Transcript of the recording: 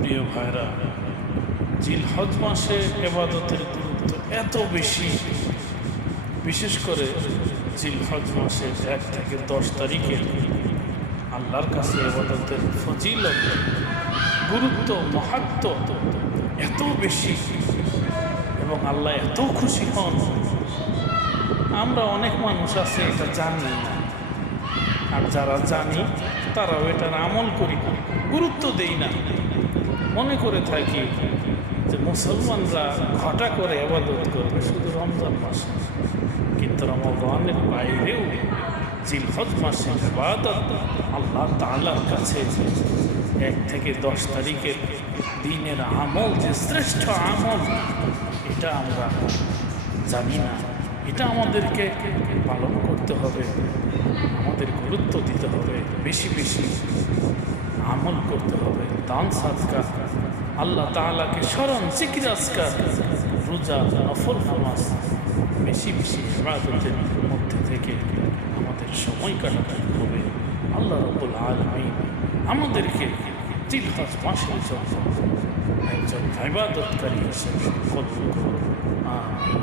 প্রিয় ভাইরা, জিলহজ মাসে ইবাদতের গুরুত্ব এত বেশি, বিশেষ করে জিলহজ মাসের 1 থেকে 10 তারিখে আল্লাহর কাছে ইবাদতের ফজিলত, গুরুত্ব, মাহাত্ম্য এত বেশি এবং আল্লাহ এত খুশি হন। আমরা অনেক মানুষ আছে এটা জানি না, আর যারা জানি তারাও এটার আমল করি না, গুরুত্ব দেই না। মনে করে থাকি যে মুসলমানরা ঘটা করে ইবাদত করবে শুধু রমজান মাসে, কিন্তু রমজানের বাইরেও জিলহজ মাসে ইবাদত আল্লাহ তাআলার কাছে 1 থেকে 10 তারিখের দিনের আমল যে শ্রেষ্ঠ আমল, এটা আমরা জানি না। এটা আমাদেরকে পালন করতে হবে, আমাদের গুরুত্ব দিতে হবে, বেশি বেশি আমল করতে হবে, দান সাদকা, আল্লাহ তাআলাকে স্মরণ, জিকির আজকার, রোজা, নফল নামাজ, বেশি বেশি ইবাদতের মধ্যে থেকে আমাদের সময় কাটাতে হবে। আল্লাহ রাব্বুল আলামিন আমাদেরকে জিলহজ মাসের জন্য একজন ইবাদতকারী হিসেবে কবুল করুন। আমিন।